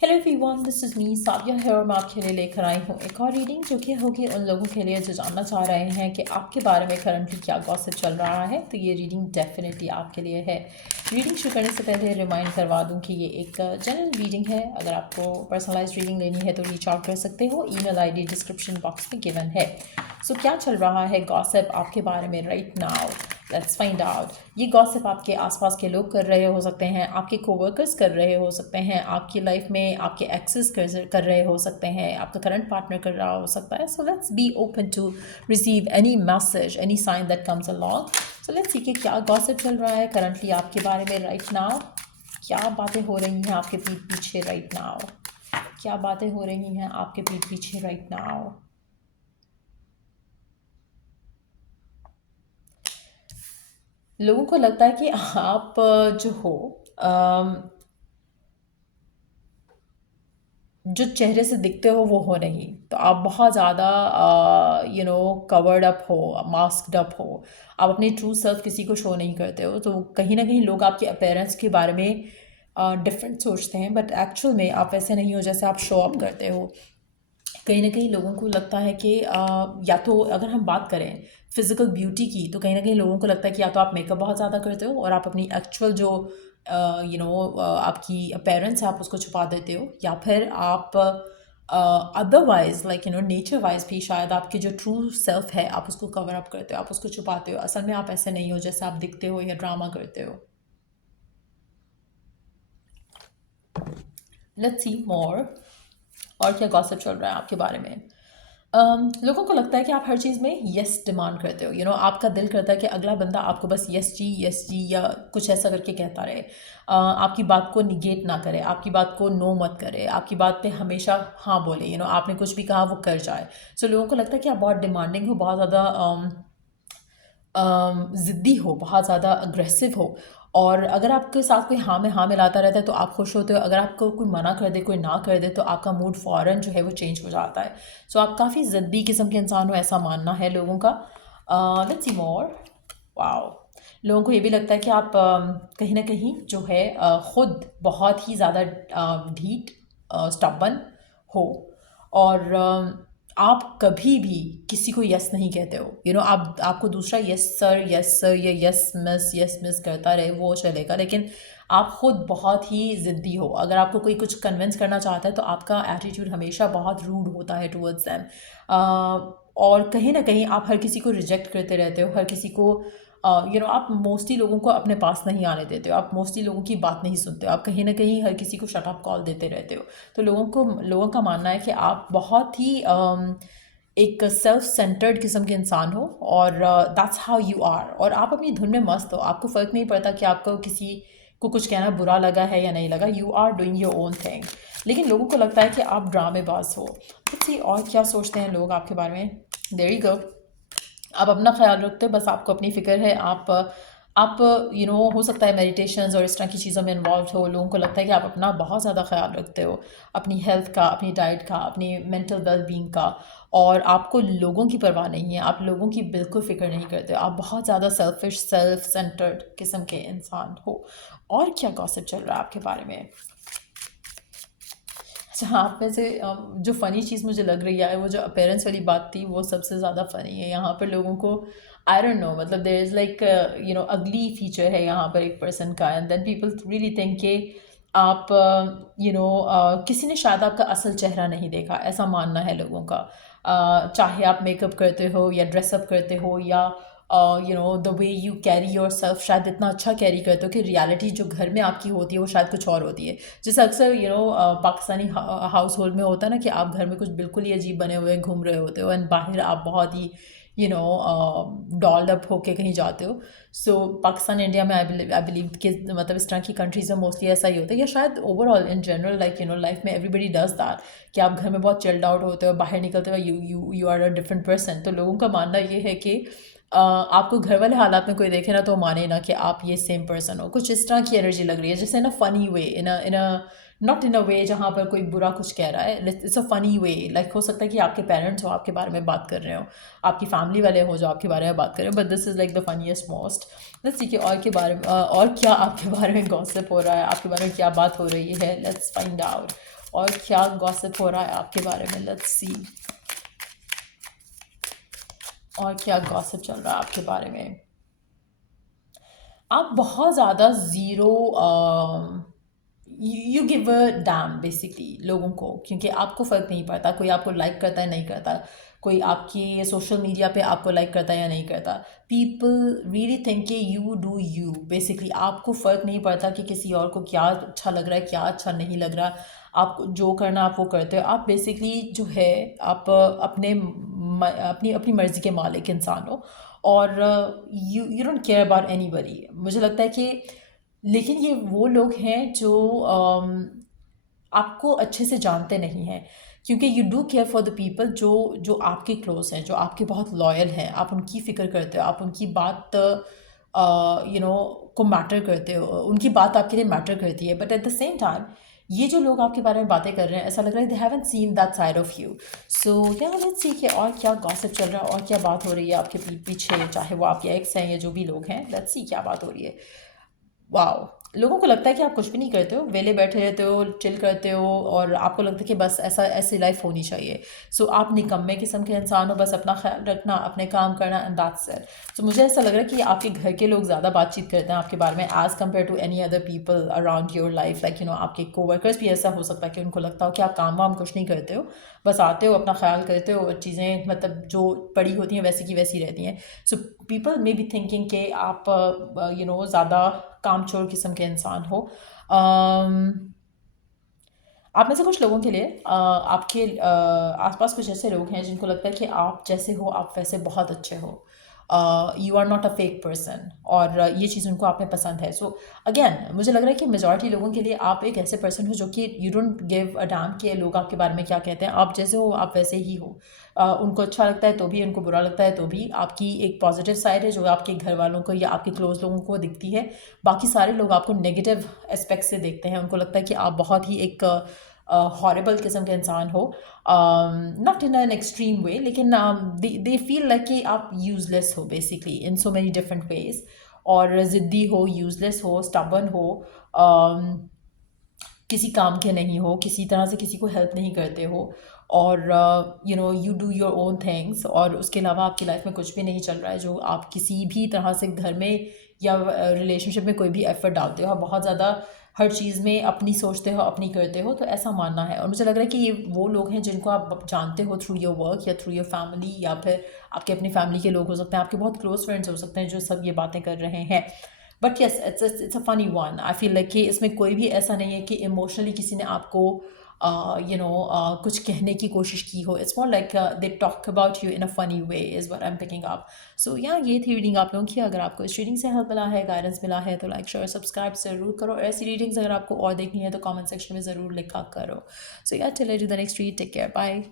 Hello everyone, this is me Sabiya है और मैं आपके लिए लेकर आई हूँ एक और रीडिंग जो कि होगी उन लोगों के लिए जो जानना चाह रहे हैं कि आपके बारे में करंटली क्या गॉसिप चल रहा है। तो ये रीडिंग डेफिनेटली आपके लिए है। रीडिंग शुरू करने से पहले रिमाइंड करवा दूँ कि ये एक जनरल रीडिंग है। अगर आपको पर्सनलाइज रीडिंग लेनी है तो रीच आउट कर सकते हो। ईमेल आईडी डिस्क्रिप्शन बॉक्स में गिवन है। सो क्या चल रहा है गॉसिप आपके बारे में right now? Let's find out. ये गॉसिप आपके आसपास के लोग कर रहे हो सकते हैं, आपके कोवर्कर्स कर रहे हो सकते हैं, आपकी लाइफ में आपके एक्सेस कर रहे हो सकते हैं, आपका करंट पार्टनर कर रहा हो सकता है। So let's be open to receive any message, any sign that comes along. So let's see कि क्या गॉसिप चल रहा है करंटली आपके बारे में राइट नाउ। क्या बातें हो रही हैं आपके पीठ पीछे राइट नाउ? क्या बातें हो रही हैं आपके पीठ पीछे राइट नाउ? लोगों को लगता है कि आप जो हो जो चेहरे से दिखते हो वो हो नहीं। तो आप बहुत ज़्यादा कवर्ड अप हो, मास्क्ड अप हो। आप अपनी ट्रू सेल्फ किसी को शो नहीं करते हो। तो कहीं ना कहीं लोग आपके अपीयरेंस के बारे में डिफरेंट सोचते हैं, बट एक्चुअल में आप वैसे नहीं हो जैसे आप शो अप करते हो। कहीं ना कहीं लोगों को लगता है कि या तो अगर हम बात करें फिजिकल ब्यूटी की, तो कहीं ना कहीं लोगों को लगता है कि या तो आप मेकअप बहुत ज़्यादा करते हो और आप अपनी एक्चुअल जो आपकी अपीयरेंस है आप उसको छुपा देते हो, या फिर आप अदरवाइज लाइक नेचर वाइज भी शायद आपकी जो ट्रू सेल्फ है आप उसको कवर अप करते हो, आप उसको छुपाते हो। असल में आप ऐसे नहीं हो जैसे आप दिखते हो या ड्रामा करते हो। लेट्स सी मोर। और क्या गॉसिप चल रहा है आपके बारे में? लोगों को लगता है कि आप हर चीज़ में यस डिमांड करते हो। आपका दिल करता है कि अगला बंदा आपको बस यस जी या कुछ ऐसा करके कहता रहे। आपकी बात को निगेट ना करे, आपकी बात को नो मत करे, आपकी बात पे हमेशा हाँ बोले। आपने कुछ भी कहा वो कर जाए। सो लोगों को लगता है कि आप बहुत डिमांडिंग हो, बहुत ज़्यादा ज़िद्दी हो, बहुत ज़्यादा अग्रेसिव हो। और अगर आपके साथ कोई हाँ में हाँ मिलाता रहता है तो आप खुश होते हो। अगर आपको कोई मना कर दे, कोई ना कर दे, तो आपका मूड फ़ौरन जो है वो चेंज हो जाता है। सो आप काफ़ी ज़िद्दी किस्म के इंसान हो, ऐसा मानना है लोगों का। Let's see more. वाओ। लोगों को ये भी लगता है कि आप कहीं ना कहीं जो है ख़ुद बहुत ही ज़्यादा ढीठ, स्टबन हो। और आप कभी भी किसी को यस नहीं कहते हो। आप आपको दूसरा यस सर या यस मिस करता रहे वो चलेगा, लेकिन आप खुद बहुत ही ज़िद्दी हो। अगर आपको कोई कुछ कन्विंस करना चाहता है तो आपका एटीट्यूड हमेशा बहुत रूड होता है टुवर्ड्स दैम। और कहीं ना कहीं आप हर किसी को रिजेक्ट करते रहते हो, हर किसी को आप मोस्टली लोगों को अपने पास नहीं आने देते हो, आप मोस्टली लोगों की बात नहीं सुनते हो, आप कहीं ना कहीं हर किसी को शट अप कॉल देते रहते हो। तो लोगों का मानना है कि आप बहुत ही एक सेल्फ सेंटर्ड किस्म के इंसान हो, और दैट्स हाउ यू आर। और आप अपनी धुन में मस्त हो, आपको फ़र्क नहीं पड़ता कि आपको किसी को कुछ कहना बुरा लगा है या नहीं लगा। You are doing your own thing. लेकिन लोगों को लगता है कि आप ड्रामेबाज हो। देखिए और क्या सोचते हैं लोग आपके बारे में। There you go. आप अपना ख्याल रखते हो, बस आपको अपनी फ़िक्र है। आप हो सकता है मेडिटेशंस और इस तरह की चीज़ों में इन्वॉल्व हो। लोगों को लगता है कि आप अपना बहुत ज़्यादा ख्याल रखते हो, अपनी हेल्थ का, अपनी डाइट का, अपनी मेंटल वेल बीइंग का। और आपको लोगों की परवाह नहीं है, आप लोगों की बिल्कुल फ़िक्र नहीं करते हो। आप बहुत ज़्यादा सेल्फिश, सेल्फ सेंटर्ड किस्म के इंसान हो। और क्या गॉसिप चल रहा है आपके बारे में? अच्छा, आप में से जो फ़नी चीज़ मुझे लग रही है वो जो अपीयरेंस वाली बात थी वो सबसे ज़्यादा फ़नी है। यहाँ पर लोगों को आई डोंट नो, मतलब there is like ugly feature है यहाँ पर एक पर्सन का, and then people really think कि आप किसी ने शायद आपका असल चेहरा नहीं देखा, ऐसा मानना है लोगों का। चाहे आप मेकअप करते हो या ड्रेसअप करते हो या the way you carry your self, शायद इतना अच्छा कैरी करते हो कि रियलिटी जो घर में आपकी होती है वो शायद कुछ और होती है। जैसे अक्सर पाकिस्तानी हाउस होल्ड में होता है ना कि आप घर में कुछ बिल्कुल ही अजीब बने हुए घूम रहे होते हो, एंड बाहर आप बहुत ही डॉल्ड अप होके कहीं जाते हो। सो पाकिस्तान, इंडिया में आई बिलीव कि मतलब इस तरह की कंट्रीज़ में मोस्टली ऐसा ही होता है, या शायद overall in general like life में एवरीबडी डज दैट, कि आप घर में बहुत चिल्ड आउट होते हो, बाहर निकलते हो you are a different person. तो लोगों का मानना ये है कि आपको घर वाले हालात में कोई देखे ना तो माने ना कि आप ये सेम पर्सन हो। कुछ इस तरह की एनर्जी लग रही है, जैसे इन a funny way, in a not in अ वे जहाँ पर कोई बुरा कुछ कह रहा है। It's a funny way, like हो सकता है कि आपके पेरेंट्स हो आपके बारे में बात कर रहे हो, आपकी फैमिली वाले हो जो आपके बारे में बात कर रहे हो, but this is like the funniest most. Let's see कि और के बारे में और क्या आपके बारे में गॉसिप हो रहा है, आपके बारे में क्या बात हो रही है। Let's find out. और क्या गॉसिप हो रहा है आपके बारे में, लेट्स सी। और क्या गॉसिप चल रहा है आपके बारे में। आप बहुत ज़्यादा zero, you give a dam basically लोगों को, क्योंकि आपको फ़र्क नहीं पड़ता कोई आपको लाइक करता है नहीं करता, कोई आपकी सोशल मीडिया पे आपको लाइक करता है या नहीं करता। पीपल रियली थिंक कि यू डू यू बेसिकली, आपको फ़र्क नहीं पड़ता कि किसी और को क्या अच्छा लग रहा है क्या अच्छा नहीं लग रहा। आप जो करना आप वो करते हो। आप बेसिकली जो है आप अपनी अपनी मर्ज़ी के मालिक इंसान हो, और you don't care about anybody. मुझे लगता है कि लेकिन ये वो लोग हैं जो आपको अच्छे से जानते नहीं हैं, क्योंकि you do care for the people जो जो आपके क्लोज हैं, जो आपके बहुत लॉयल हैं। आप उनकी फ़िक्र करते हो, आप उनकी बात को मैटर करते हो, उनकी बात आपके लिए मैटर करती है। But at the same time ये जो लोग आपके बारे में बातें कर रहे हैं, ऐसा लग रहा है they haven't seen that side of you. So yeah let's see कि और क्या गॉसिप चल रहा है और क्या बात हो रही है आपके पीछे, चाहे वो आपके एक्स हैं या जो भी लोग हैं। लेट्स सी क्या बात हो रही है। वाओ! लोगों को लगता है कि आप कुछ भी नहीं करते हो, वेले बैठे रहते हो, चिल करते हो, और आपको लगता है कि बस ऐसी लाइफ होनी चाहिए। सो आप निकम्मे किस्म के इंसान हो, बस अपना ख्याल रखना, अपने काम करना, एंड दैट्स इट। सो मुझे ऐसा लग रहा है कि आपके घर के लोग ज़्यादा बातचीत करते हैं आपके बारे में as compare to any other people around your life. Like आपके कोवर्कर्स भी ऐसा हो सकता है कि उनको लगता हो कि आप काम वाम कुछ नहीं करते हो, बस आते हो अपना ख्याल करते हो, चीज़ें मतलब जो पड़ी होती हैं वैसी की वैसी रहती हैं। So people may be thinking कि आप ज़्यादा कामचोर किस्म के इंसान हो। आप में से कुछ लोगों के लिए आपके आसपास कुछ ऐसे लोग हैं जिनको लगता है कि आप जैसे हो आप वैसे बहुत अच्छे हो, you are not a fake person, और ये चीज़ उनको आप में पसंद है। सो अगेन मुझे लग रहा है कि मेजॉरिटी लोगों के लिए आप एक ऐसे पर्सन हो जो कि you don't give a dam कि लोग आपके बारे में क्या कहते हैं। आप जैसे हो आप वैसे ही हो। उनको अच्छा लगता है तो भी, उनको बुरा लगता है तो भी, आपकी एक पॉजिटिव साइड है जो आपके घर वालों को या आपके क्लोज लोगों को दिखती है। बाकी सारे लोग आपको नेगेटिव एस्पेक्ट से देखते हैं, उनको लगता है कि आप बहुत ही एक हॉरेबल किस्म के इंसान हो, नॉट इन एन एक्सट्रीम वे, लेकिन दे फील लाइक कि आप यूजलेस हो बेसिकली इन सो मैनी डिफरेंट वेज, और ज़िद्दी हो, यूजलेस हो, स्टबर्न हो, किसी काम के नहीं हो, किसी तरह से किसी को हेल्प नहीं करते हो, और you do your own things, और उसके अलावा आपकी लाइफ में कुछ भी नहीं चल रहा है जो आप किसी भी तरह से घर में या रिलेशनशिप में कोई भी एफर्ट डालते हो। आप बहुत ज़्यादा हर चीज़ में अपनी सोचते हो, अपनी करते हो, तो ऐसा मानना है। और मुझे लग रहा है कि ये वो लोग हैं जिनको आप जानते हो थ्रू योर वर्क या थ्रू योर फैमिली, या फिर आपके अपनी फैमिली के लोग हो सकते हैं, आपके बहुत क्लोज फ्रेंड्स हो सकते हैं जो सब ये बातें कर रहे हैं। But yes it's a funny one. I feel like कि इसमें कोई भी ऐसा नहीं है कि इमोशनली किसी ने आपको कुछ कहने की कोशिश की हो। It's more like they talk about you in a funny way is what I am picking up. So या ये थी रीडिंग आप लोगों की। अगर आपको इस रीडिंग से हेल्प मिला है, गाइडेंस मिला है, तो लाइक शेयर सब्सक्राइब ज़रूर करो। और ऐसी रीडिंग्स अगर आपको और देखनी है तो कमेंट सेक्शन में ज़रूर लिखा करो। So ya till I do the next read, take care, bye.